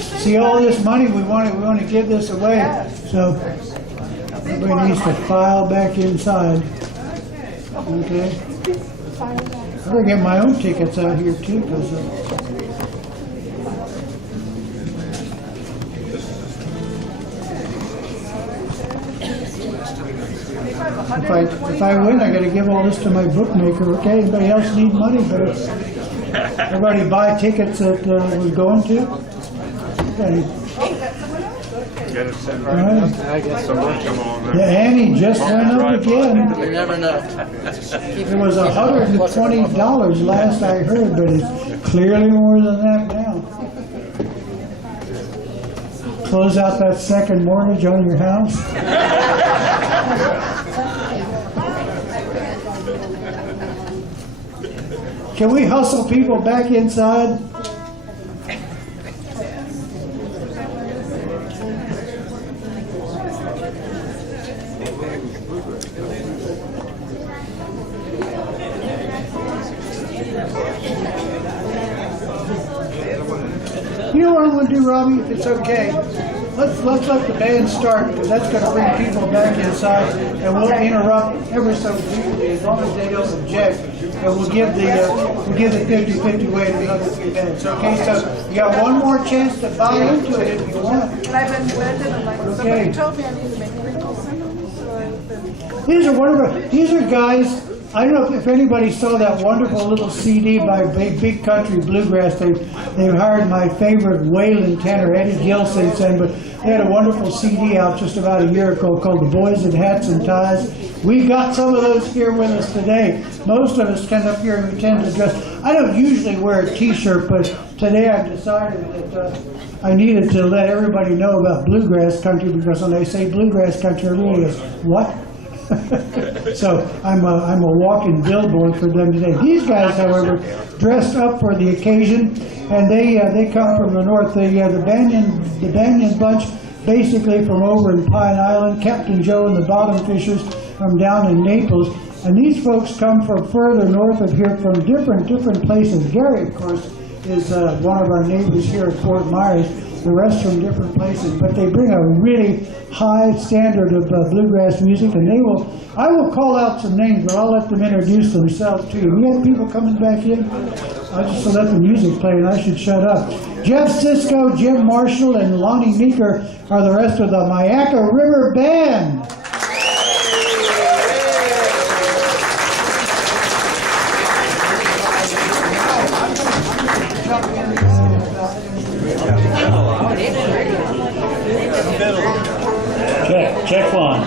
see all this money, we want to give this away. So everybody needs to file back inside. Okay. I'm going to get my own tickets out here too, because if I win, I got to give all this to my bookmaker. Okay, anybody else need money? But everybody buy tickets that we're going to. Okay. I guess Yeah, Annie just went up again. You never know. It was $120 last I heard, but it's clearly more than that now. Close out that second mortgage on your house. Can we hustle people back inside? You know what I'm going to do, Robbie? If it's okay, let's let the band start, because that's going to bring people back inside, and we'll interrupt ever so briefly as long as they don't object, and we'll give the 50-50 way in another 3 minutes. Okay, so you got one more chance to buy into it if you want. Okay. Told me I need to make crinkle symbols. These are guys. I don't know if anybody saw that wonderful little CD by Big Country Bluegrass. They hired my favorite Waylon tenor, Eddie Gilson, but they had a wonderful CD out just about a year ago called The Boys in Hats and Ties. We got some of those here with us today. Most of us come up here and we tend to dress. I don't usually wear a t-shirt, but today I've decided that I needed to let everybody know about bluegrass country, because when they say bluegrass country, everybody goes, what? So I'm a walking billboard for them today. These guys, however, dressed up for the occasion, and they come from the north. The Banyan bunch, basically from over in Pine Island. Captain Joe and the Bottom Fishers from down in Naples, and these folks come from further north of here, from different places. Gary, of course, is one of our neighbors here at Fort Myers. The rest from different places, but they bring a really high standard of bluegrass music, and I will call out some names, but I'll let them introduce themselves to you. We have people coming back in. I just let the music play, and I should shut up. Jeff Cisco, Jim Marshall, and Lonnie Meeker are the rest of the Myakka River Band. Check one.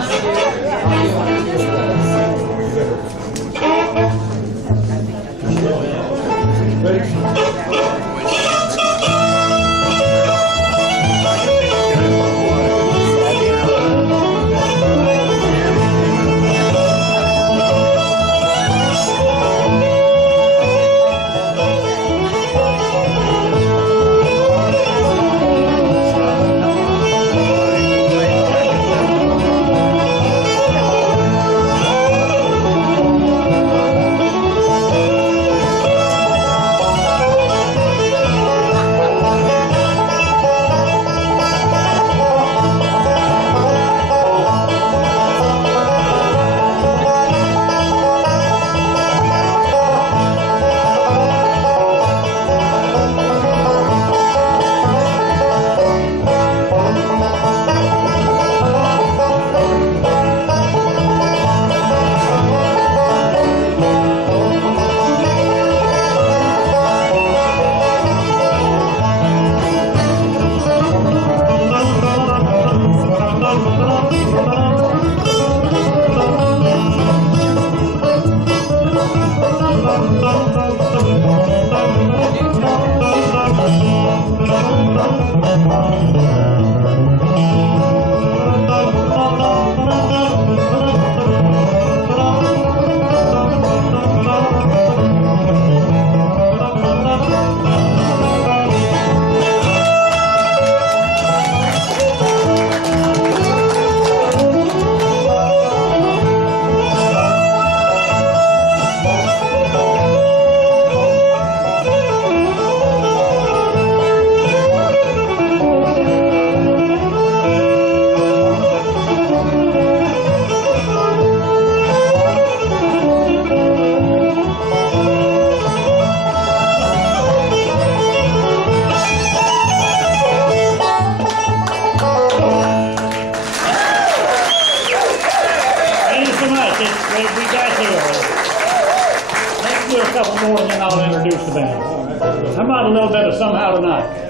a little bit of Somehow Tonight.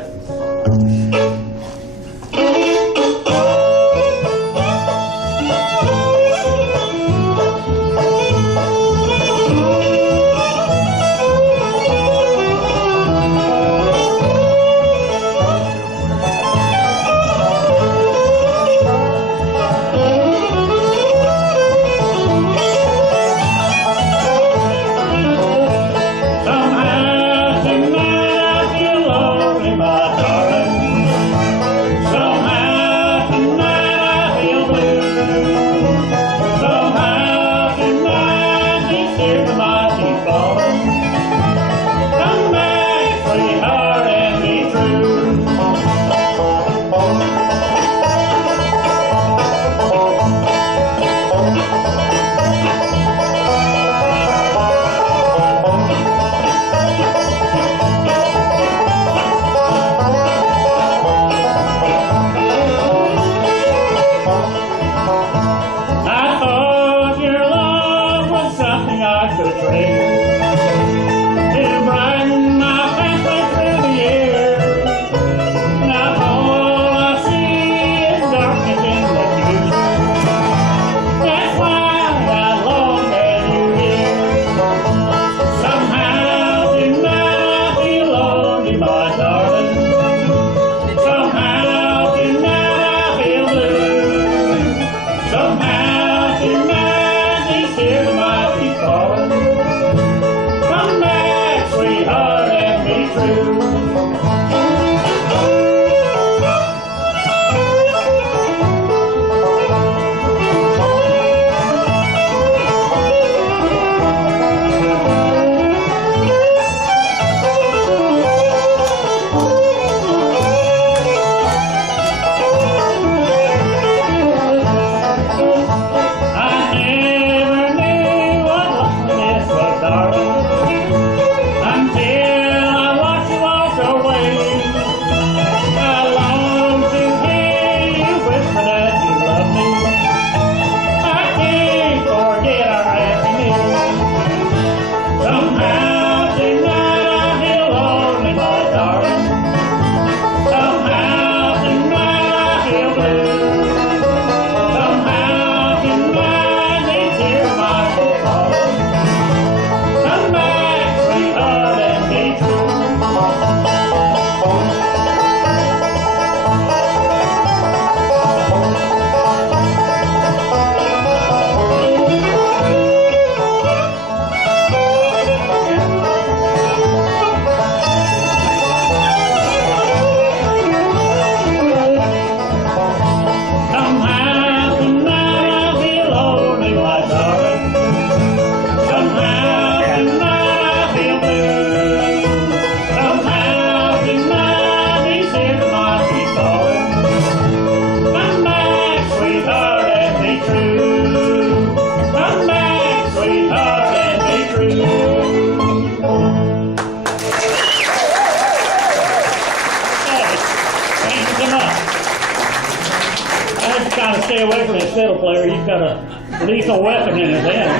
Stay away from this fiddle player. He's got a lethal weapon in his hand.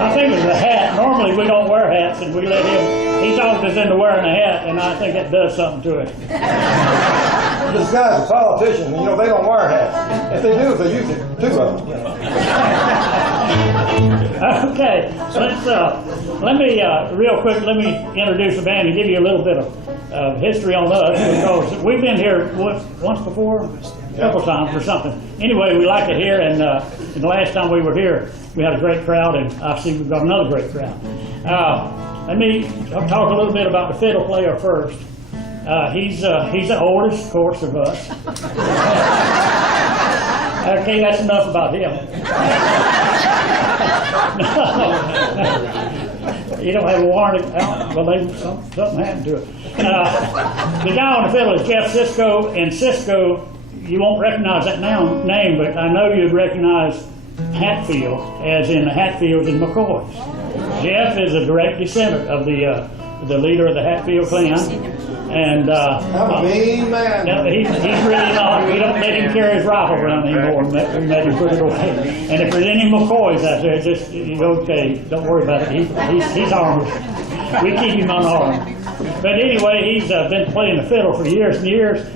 I think it was a hat. Normally we don't wear hats, and we let him. He talked us into wearing a hat, and I think that does something to it. This guy's a politician, and they don't wear hats. If they do, they use it. Two of them. Okay, let me real quick. Let me introduce the band and give you a little bit of history on us, because we've been here once before, a couple times or something. Anyway, we like it here, and the last time we were here, we had a great crowd, and I see we've got another great crowd. Let me talk a little bit about the fiddle player first. He's the oldest, of course, of us. Okay, that's enough about him. You don't have a warrant out, well, something happened to it. The guy on the fiddle is Jeff Cisco, and Cisco, you won't recognize that name, but I know you'd recognize Hatfield, as in the Hatfields and McCoys. Jeff is a direct descendant of the leader of the Hatfield clan. And I'm a mean man. no, he's really not. We don't let him carry his rifle around anymore. We let him put it away. And if there's any McCoys out there, just okay, don't worry about it. He's armed. We keep him unarmed. But anyway, he's been playing the fiddle for years and years.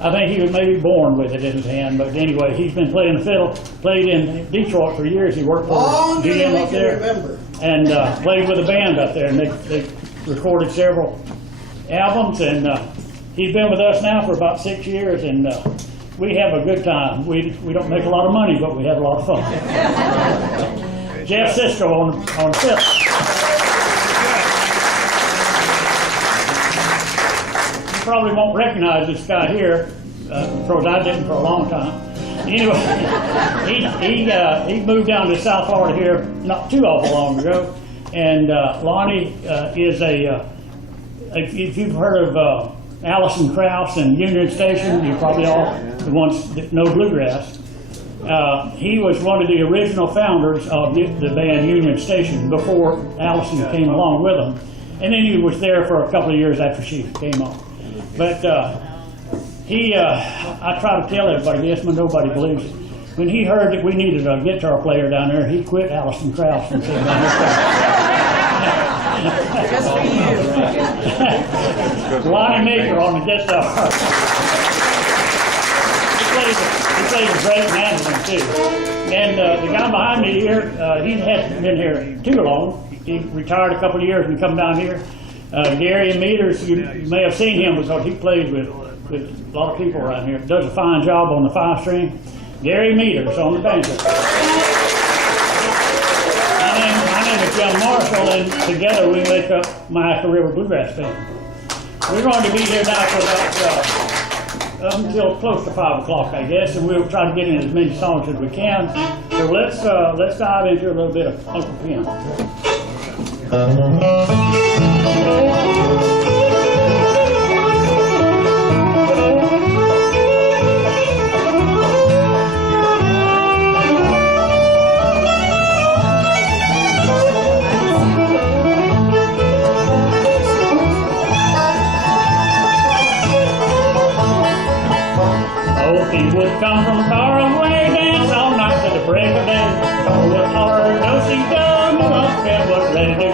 I think he was maybe born with it in his hand, but anyway, he's been playing the fiddle. Played in Detroit for years. He worked for GM up there, and played with a band up there. And they recorded several albums, and he's been with us now for about 6 years, and we have a good time. We don't make a lot of money, but we have a lot of fun. Jeff Cisco on fiddle. Probably won't recognize this guy here, because I didn't for a long time. Anyway, he moved down to South Florida here not too awful long ago, and Lonnie is if you've heard of Allison Krauss and Union Station, you're probably all the ones that know bluegrass. He was one of the original founders of the band Union Station before Allison came along with them, and then he was there for a couple of years after she came on. But I try to tell everybody this, but nobody believes it. When he heard that we needed a guitar player down there, he quit Allison Krauss and said, Just for you. Lonnie Meeker on the guitar. He plays a great mandolin too. And the guy behind me here, he hasn't been here too long. He retired a couple of years and come down here. Gary Meadors, you may have seen him because he plays with a lot of people around here. Does a fine job on the 5-string. Gary Meadors on the banjo. My name is John Marshall, and together we make up Myakka River Bluegrass Band. We're going to be here now for about until close to 5 o'clock, I guess, and we'll try to get in as many songs as we can. So let's dive into a little bit of Uncle Pim. He would come from far away, dance all night to the break of day. Oh, what hard does he go? New Uncle was ready to go.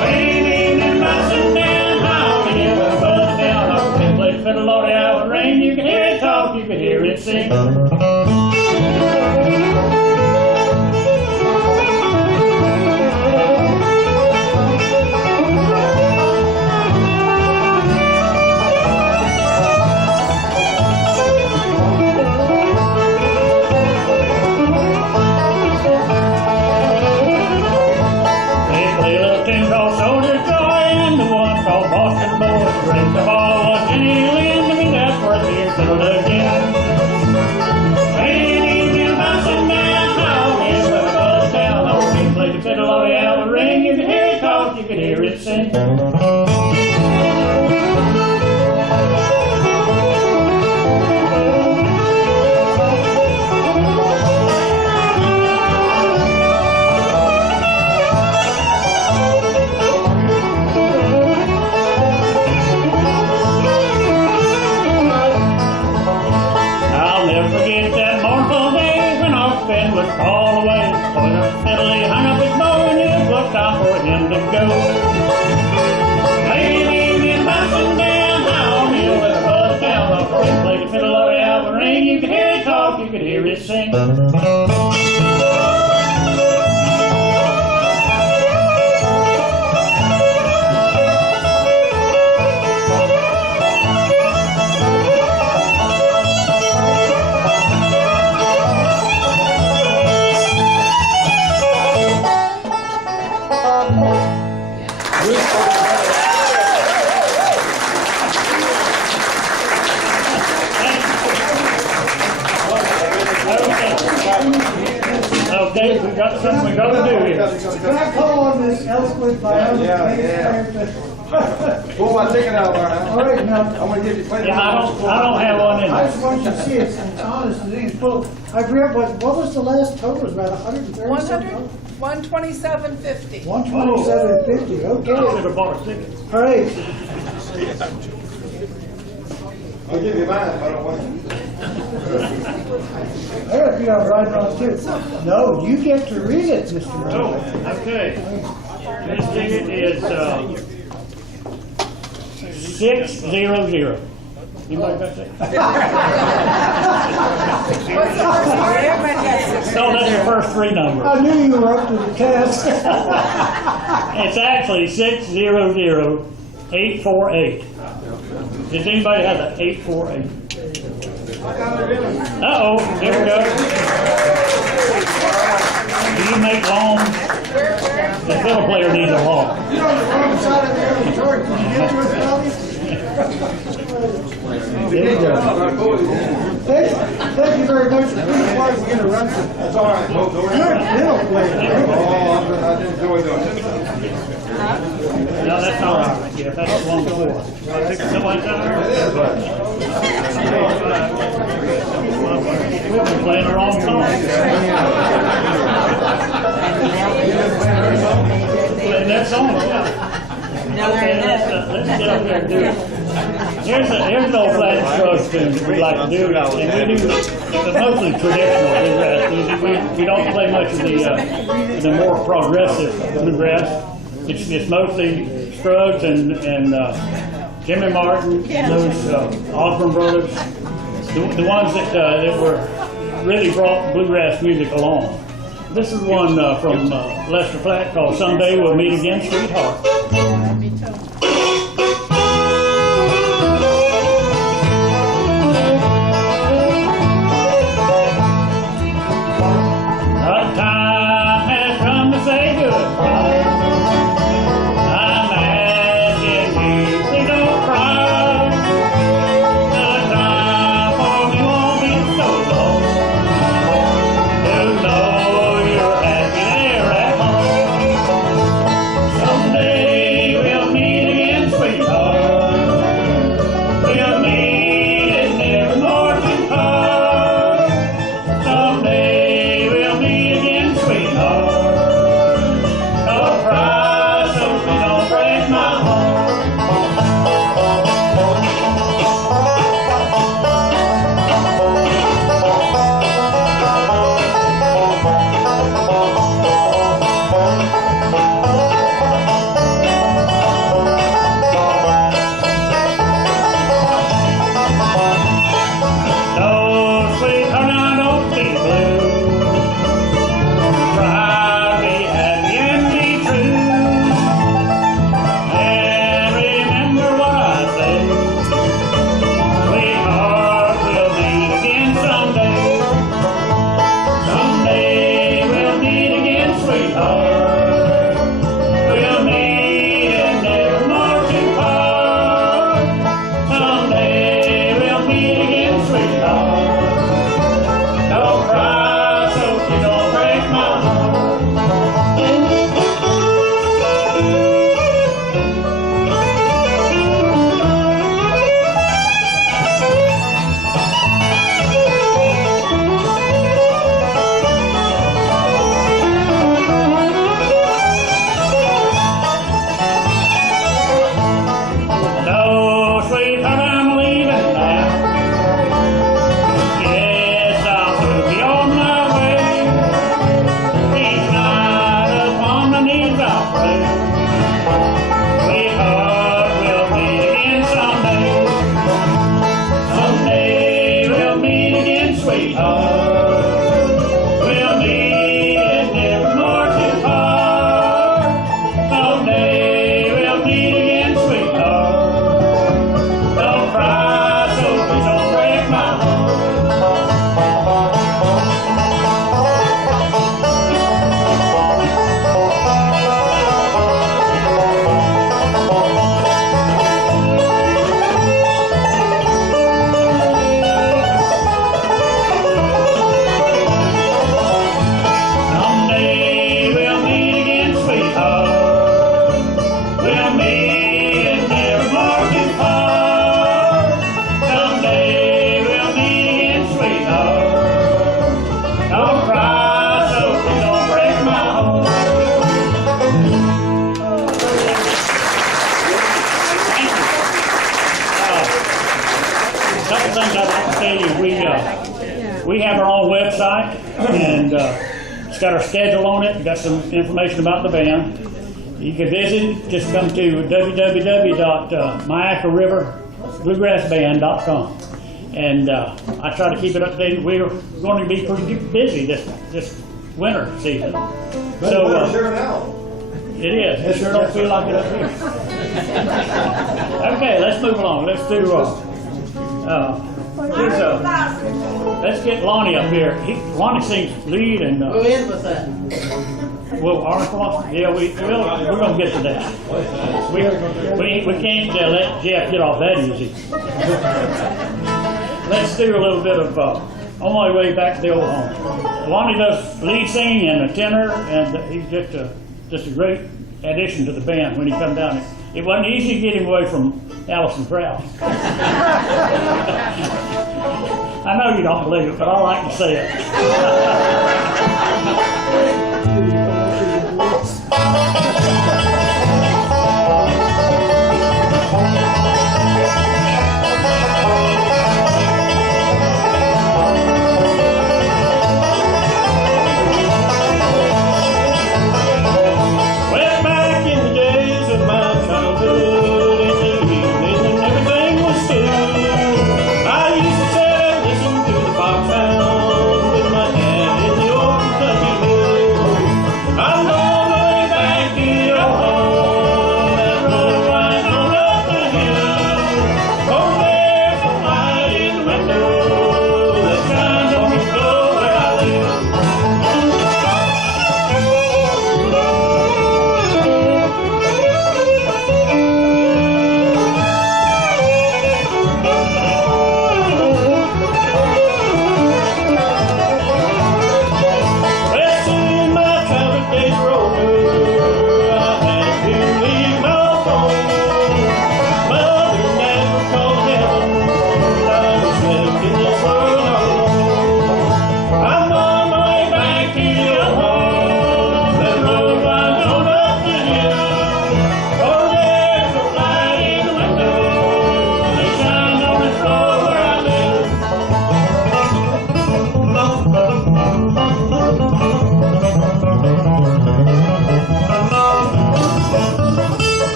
Waiting and bouncing down, how he ever buzz down. Uncle Pim played fiddle, Lordy, I would ring. You could hear it talk, you could hear it sing. You could hear it sing. I'll never forget that mournful day when Uncle Pim would call away. For the fiddle he hung up his bow and it was time for him to go. Waiting and bouncing down, down hill with a buzz down. Uncle Pim played the fiddle, Lordy, I would ring. You could hear it talk, you could hear it sing. Okay, we got something we got to do here. Can I call on this eloquent biography? Pull my ticket out right now. All right, now, I'm gonna give you plenty. Yeah, I don't have one in I just want you to see it's honest and it's full. I forget what was the last total? It was about 130 something? 127.50. 127.50, I okay. should have bought a ticket. All right. I'll give you mine if I don't want you. I gotta be all right on too. No, you get to read it, Mr. Oh, Rose. okay. This ticket is 600. Anybody got that? What's the first part? Everybody got 6. No, that's the first three numbers. I knew you were up to the task. It's actually 600848. Does anybody have an 848? Uh-oh, here we go. Do you make lawns? The fiddle player needs a lawn. You know the wrong side of the other chart. Can you get to it, Bobby? Thank you very much. Please, why we interrupted. That's all right. Well, Good fiddle player. I enjoy doing it. No, that's all right. Yeah, that's the one before. Somebody down there? It is, right? We've been playing the wrong song. Playing that song, yeah. Okay, let's get up here and do it. Here's an old flat shrug tune that we like to do, and we do mostly traditional bluegrass music. We don't play much of the more progressive bluegrass. It's mostly Scruggs and Jimmy Martin, those Osborne brothers, the ones that were really brought bluegrass music along. This is one from Lester Flatt called "Someday We'll Meet Again, Sweetheart." The time has come to say goodbye. I'm asking you, please don't cry. The time for me won't be so long. To know you're happy there at home. Someday we'll meet again, sweetheart. We'll meet and never more to part. Someday we'll meet again, sweetheart. Don't cry, so please don't break my heart. No, sweetheart, now don't be blue. Try to be happy and be true. And remember what I say. Sweetheart, we'll meet again someday. Someday we'll meet again, sweetheart. We'll meet and never more to part. Someday we'll meet again, sweetheart. Don't cry, so you don't break my heart. No, sweetheart, I'm leaving now. Yes, I'll soon be on my way. Each night upon my knees I'll pray. Sweetheart, we'll meet again someday. Someday we'll meet again, sweetheart. We'll meet and never more to part. Someday we'll meet again, sweetheart. Don't cry, so please don't break my heart. Someday we'll meet again, sweetheart. We'll meet and never more to part. Someday we'll meet again, sweetheart. Don't cry, so please don't break my heart. Thank you. A couple things I'd like to tell you. We have our own website, and it's got our schedule on it. Got some information about the band. You can visit, just come to www.myakka-river-bluegrass-band.com. And I try to keep it updated. We're going to be pretty busy this winter season. So Sure now. it is. It sure don't feel like it up here. Okay, let's move along. Let's do. Let's get Lonnie up here. Lonnie sings lead and. Who is with that? Well, Arkansas, yeah, we're gonna get to that. We can't let Jeff get off that easy. Let's do a little bit of On My Way Back to the Old Home. Lonnie does lead singing and a tenor, and he's just a great addition to the band when he come down. It wasn't easy to get him away from Allison Krauss. I know you don't believe it, but I like to say it.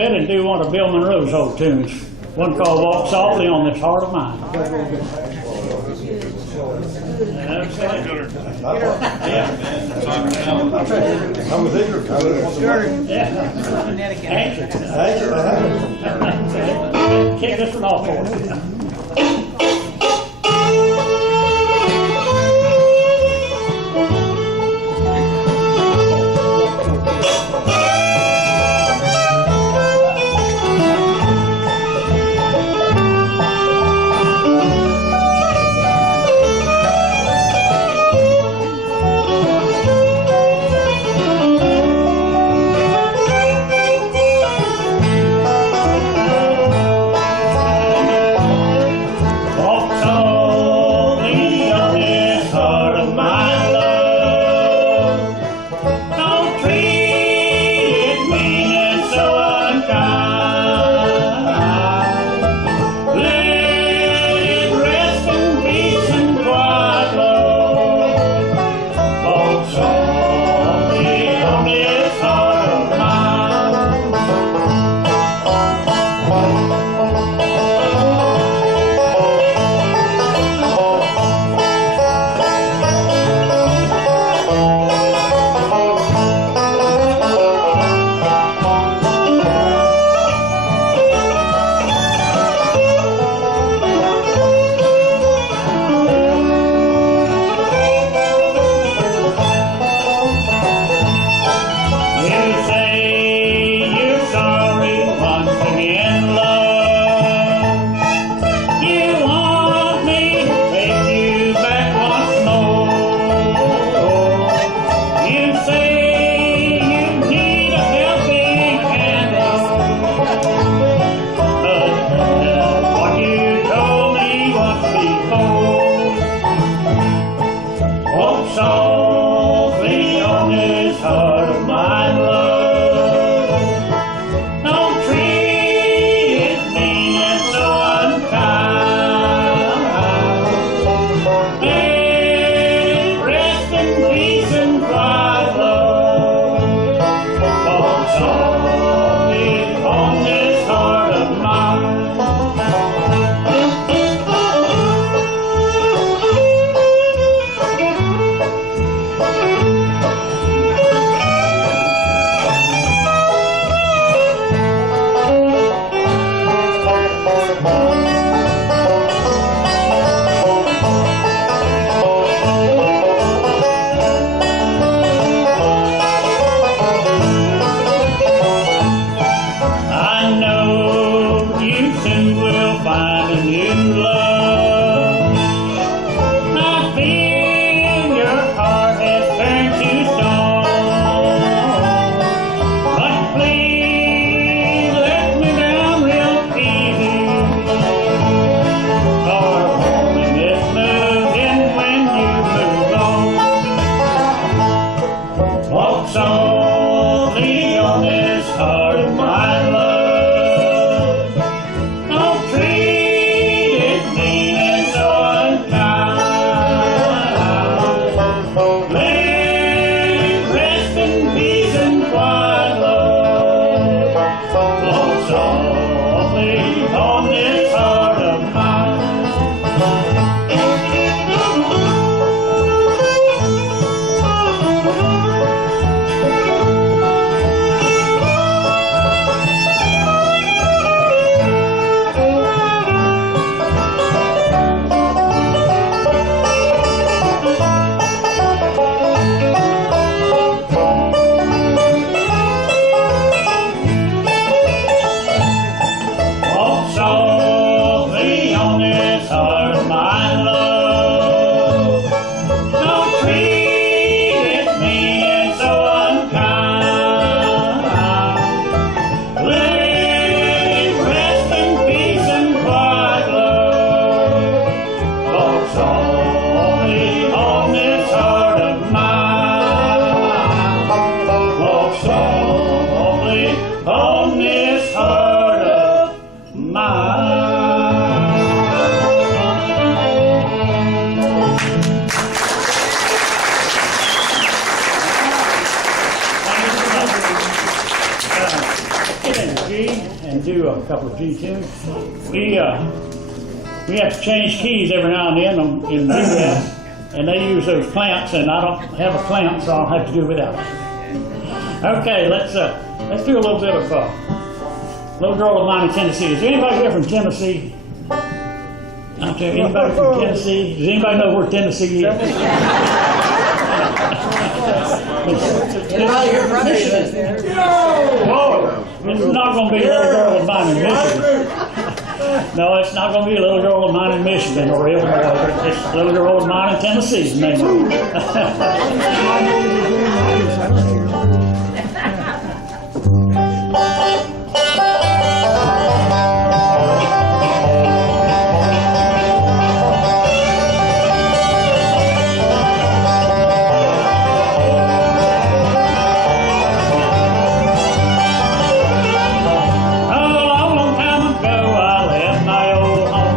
And do one of Bill Monroe's old tunes. One called Walk Softly on This Heart of Mine. I'm with Igor. Kick this one off for me. softly on this heart of mine, love. Don't treat it mean and so unkind. May it rest in peace and quiet, love. Walk softly on this heart of mine. I know you soon will find a new love. I feel your heart has turned to stone. But please let me down real easy. Our loneliness moves in when you move on. Walk softly on this heart of mine, love. Don't treat it mean and so unkind. Let it rest in peace and quiet, love. Walk softly on this heart of mine. Walk softly on this heart of mine, love. Don't treat it mean and so unkind. Let it rest in peace and quiet, love. Walk softly on this heart of mine. Walk softly on this heart of mine. Get in the G and do a couple of G tunes. We have to change keys every now and then in bluegrass, and they use those clamps, and I don't have a clamp, so I'll have to do without it. Okay, let's do a little bit of Little Girl of Mine in Tennessee. Is anybody here from Tennessee? Out there, anybody from Tennessee? Does anybody know where Tennessee is? Anybody here from Michigan? Whoa! It's not going to be a Little Girl of Mine in Michigan. No, it's not going to be a Little Girl of Mine in Michigan or Illinois. It's a Little Girl of Mine in Tennessee, maybe. A long, long time ago, I left my old home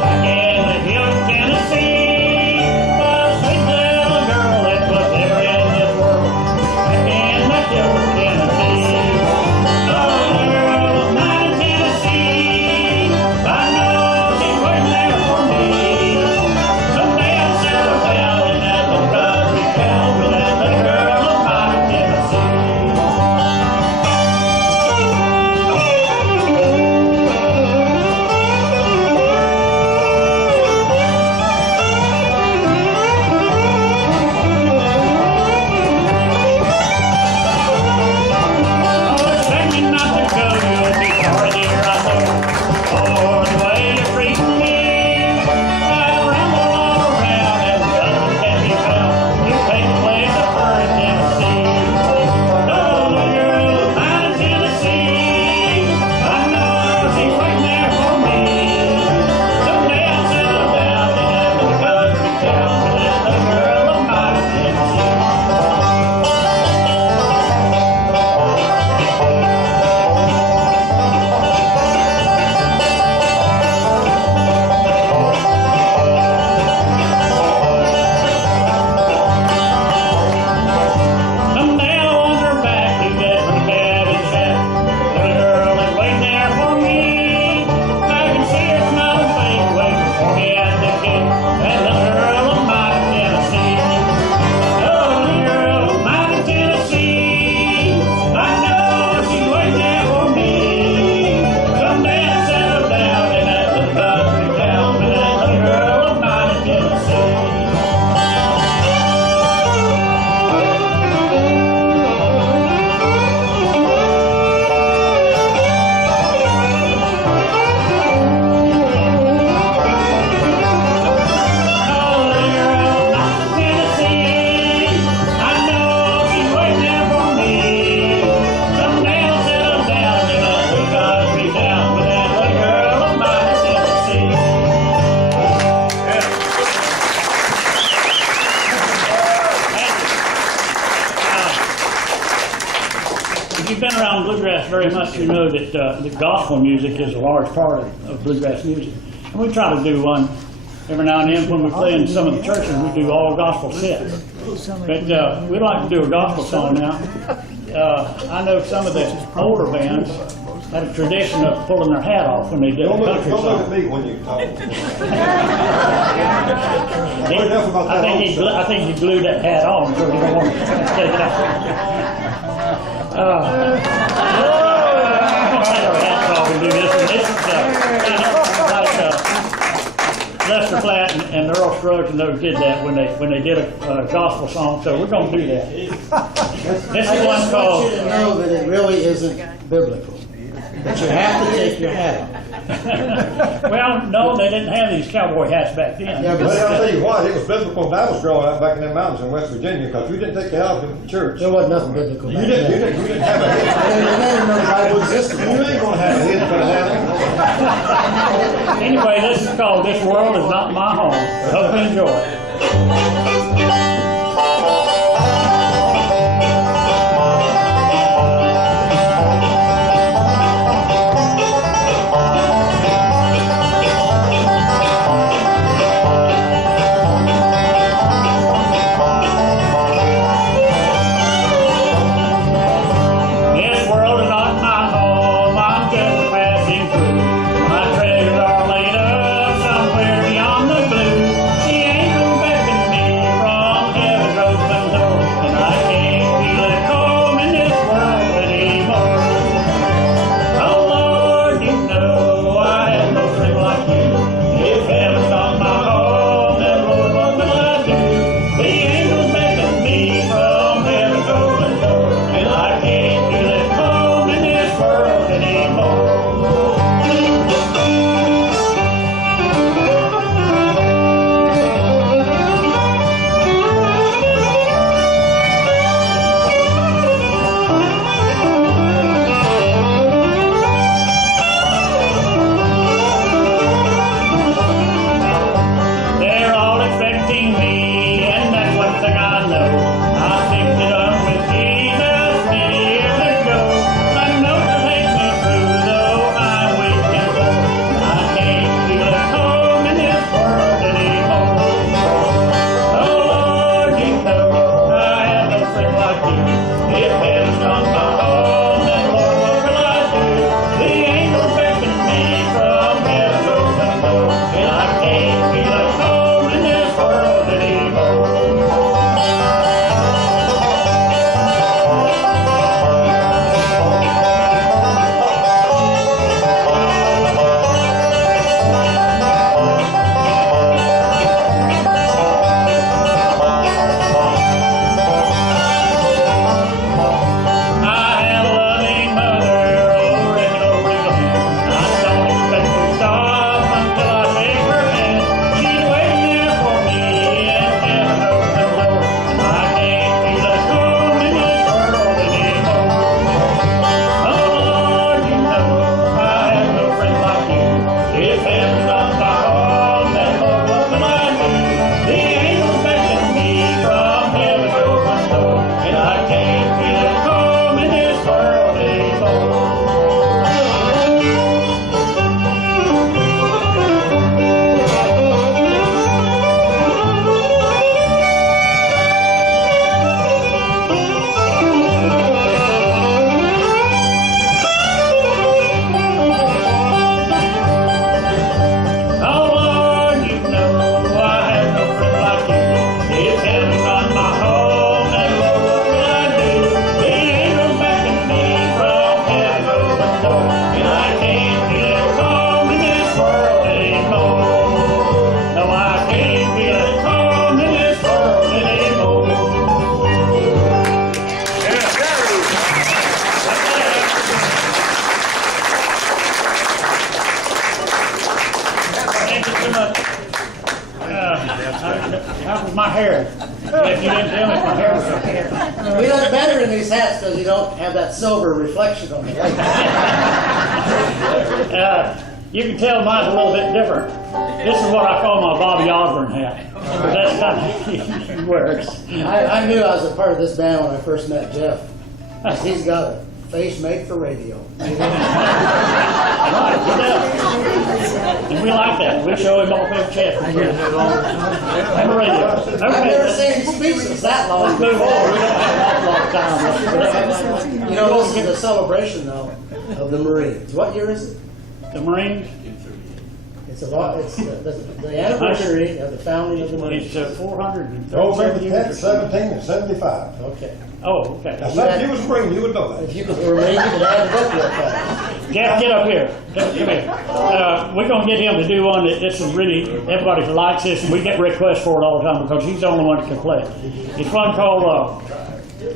back in the hills of Tennessee. A sweet little girl that was never in this world. Back around bluegrass very much, you know that the gospel music is a large part of bluegrass music. And we try to do one every now and then when we play in some of the churches. We do all gospel sets. But we'd like to do a gospel song now. I know some of the older bands had a tradition of pulling their hat off when they did a country Don't look at song. me when you talk. I think he glued that hat on so he don't want to take it off. I don't have our hats off and do this. And this is like Lester Flatt and Earl Scruggs and those did that when they did a gospel song. So we're going to do that. This I is one just want called. you to know that it really isn't biblical. That you have to take your hat off. Well, no, they didn't have these cowboy hats back then. Yeah, But I'll tell you what, it was biblical when I was growing up back in the mountains in West Virginia, because we didn't take the house in church. There wasn't nothing biblical You back didn't then. have a head. I didn't know the Bible existed. You ain't gonna have a head for that. Anyway, this is called This World Is Not My Home. Hope you enjoy it. This world is not my home, I'm just passing through. My treasures are laid up somewhere beyond the blue. The angels beckon me from heaven's open door, and I can't feel at home in this world anymore. Oh Lord, you know I have no friend like you. If heaven's not my home, then Lord, what will I do? The angels beckon me from heaven's open door, and I can't feel at home in this world anymore. They're all expecting me, and that's one thing I know. I picked it up with Jesus many years ago. I know to take me through, though I'm weak and low. I can't feel at home in this world anymore. Oh Lord, you know I have no friend like you. If heaven's not my home, then Lord, what will I do? The angels beckon me from heaven's open door, and I can't feel at home in this world anymore. I have a loving mother over in Oregon. I don't expect to stop until I shake her hand. She's waiting there for me in heaven's open door. I can't feel at home in this world anymore. Oh Lord, you know I have no friend like you. If heaven's not my home, then Lord, what will I do? The angels beckon me from heaven's open door, and I can't feel at home in this world anymore. Oh Lord, you know I have no friend like you. If heaven's not my home, then Lord, what will I do? The angels beckon me from heaven's open door, and I can't feel at home in this world anymore. No, I can't feel at home in this world anymore. Thank you so much. How was my hair? If you didn't tell me my hair was okay. We look better in these hats because you don't have that silver reflection on it. You can tell mine's a little bit different. This is what I call my Bobby Osborne hat. That's kind of he wears. I knew I was a part of this band when I first met Jeff. 'Cause he's got a face made for radio. Right, he does. And we like that. We show him off his chest. On the radio. I've never Okay, seen him speechless that long. let's move on. We don't have an awful lot of time. You know, this is a celebration though of the Marines. What year is it? The Marines, It's a lot. It's the anniversary of the founding of the Marines. it's 437 November years. 10th, 1775. Okay. Oh, okay. Now, if you was a Marine, you would know that. If you could remain, you could add it up real fast. Jeff, get up here. Come here. We're gonna get him to do one that this is really, everybody likes this, and we get requests for it all the time because he's the only one that can play it. It's one called,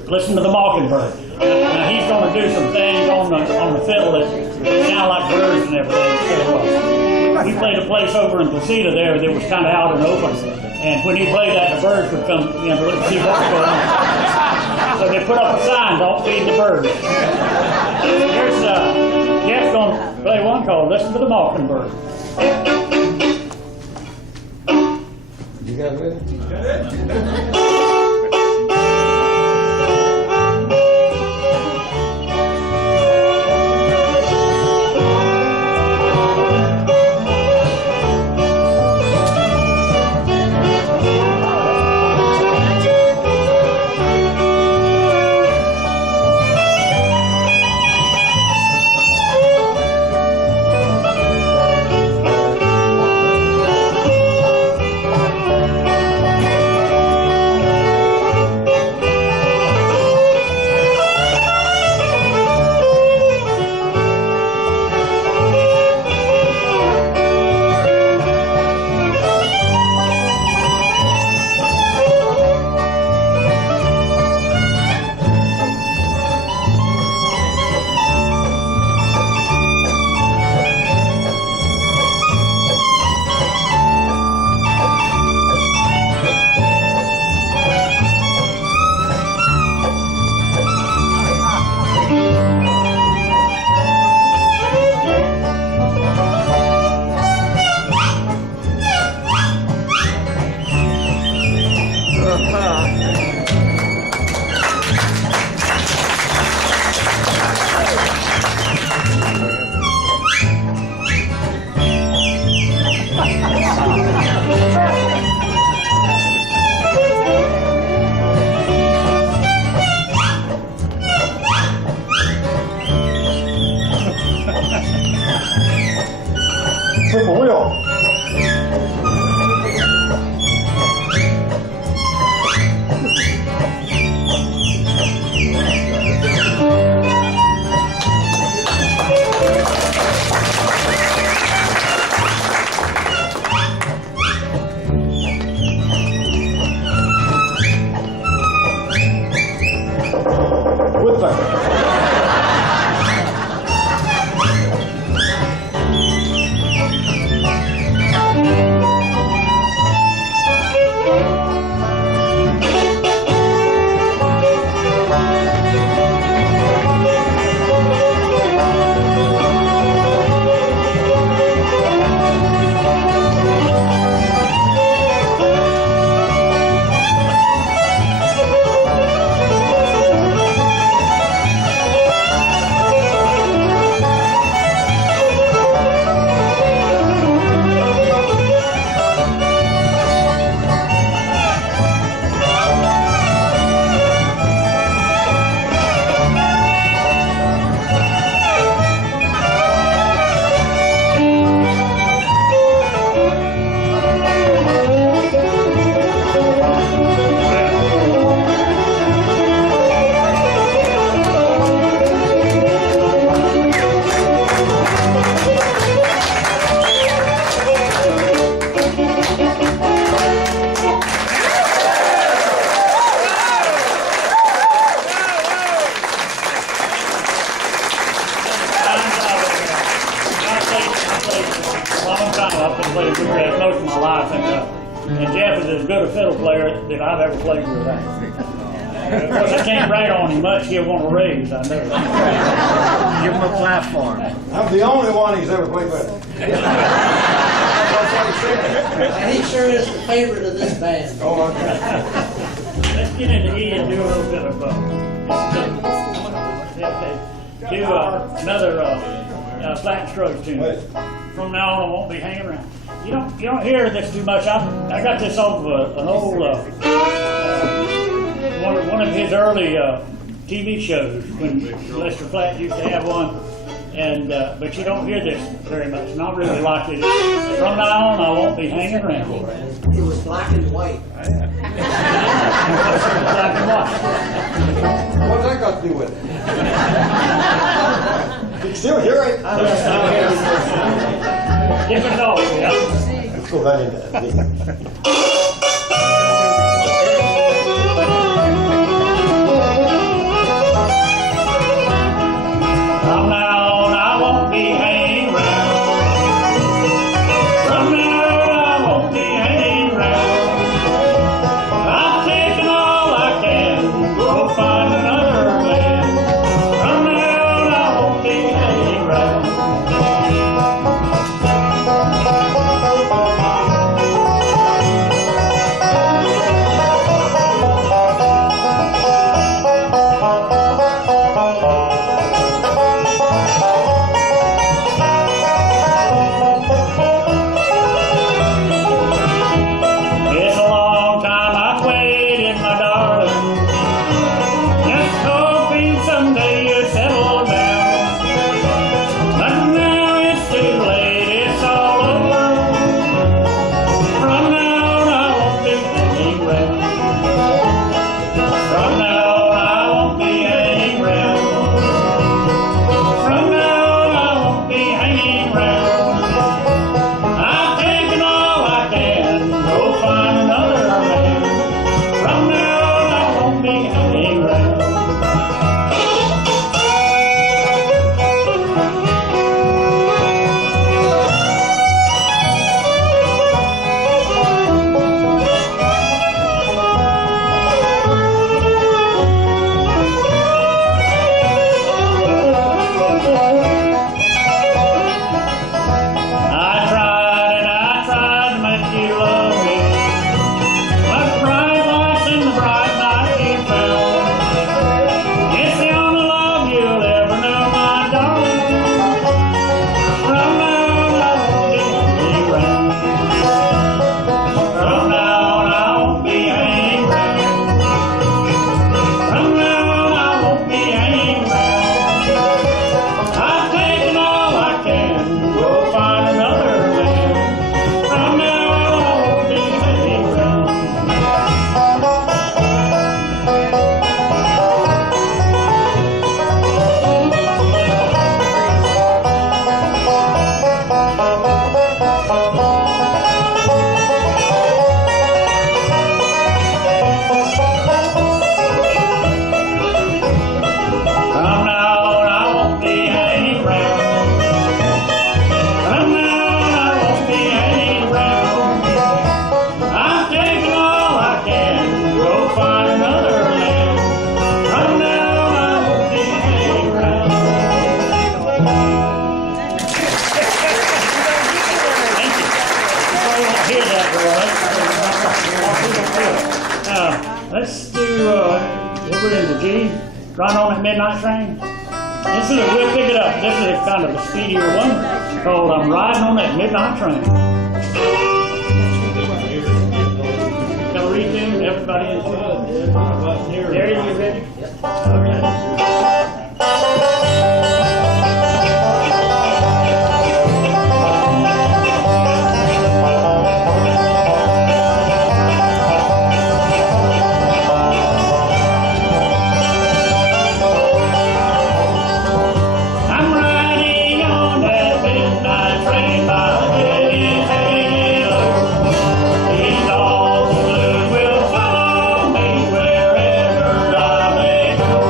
Listen to the Mockingbird. Now, he's gonna do some things on the fiddle that sound like birds and everything. So, we played a place over in Placida there that was kind of out in the open. And when he played that, the birds would come, you know, to see what's going on. So they put up a sign, don't feed the birds. Here's, Jeff's gonna play one called Listen to the Mockingbird. You got it ready? Purple wheel. Woodpecker. And Jeff is as good a fiddle player that I've ever played with. Of course, I can't brag on him much. He'll want a raise, I know. Give him a platform. I'm the only one he's ever played with. And he sure is the favorite of this band. Oh, okay. Let's get into E and do a little bit of, do another flat stroke tune. From now on, I won't be hanging around. You don't hear this too much. I got this off of an old one of his early TV shows when Lester Flatt used to have one. And but you don't hear this very much, and I really like it. From now on, I won't be hanging around. It was black and white. Black and white. What's that got to do with it? You can still hear it. Different dog, yeah. Let's go back into that. From now on, I won't be hanging around. From now on, I won't be hanging around. I've taken all I can, go find another man. From now on, I won't be hanging around. It's a long time I've waited, my darling, just hoping someday you'd settle down. But now it's too late, it's all over. From now on, I won't be hanging round. From now on, I won't be hanging round. From now on, I won't be hanging round. I've taken all I can, go find another man. From now on, I won't be hanging round. I tried to make you love me, but bright lights in the bright night you found. It's the only love you'll ever know, my darling. From now on, I won't be hanging round. From now on, I won't be hanging round. From now on, I won't be hanging round. I've taken all I can, go find another man. From now on, I won't be hanging round. From now on, I won't be hanging round. From now on, I won't be hanging round. I've taken all I can, go find another man. From now on, I won't be hanging round. Thank you. Sorry you won't hear that well. Let's do, we're in the G, Ride on That Midnight Train. We'll pick it up. This is kind of a speedier one called I'm Riding on That Midnight Train. Gonna read them, everybody in there, you ready? Okay. I'm riding on that midnight train by Eddie's Halo. These dogs blue will follow me wherever I may go.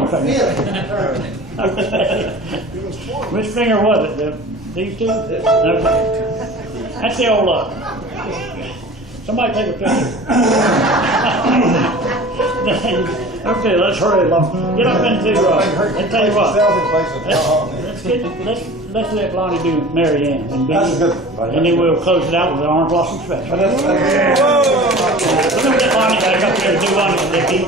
one finger. Okay. Which finger was it? These two? Okay. That's the old somebody take a picture. Okay, let's hurry along. Get up into, and tell you what. Let's let Lonnie do Mary Ann. And then we'll close it out with the Orange Blossom Special. We're going to get Lonnie back up here to do one that he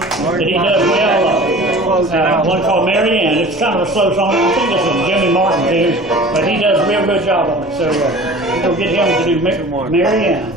does well. One called Mary Ann. It's kind of a slow song. I think this is Jimmy Martin too, but he does a real good job on it. So we'll get him to do Mary Ann.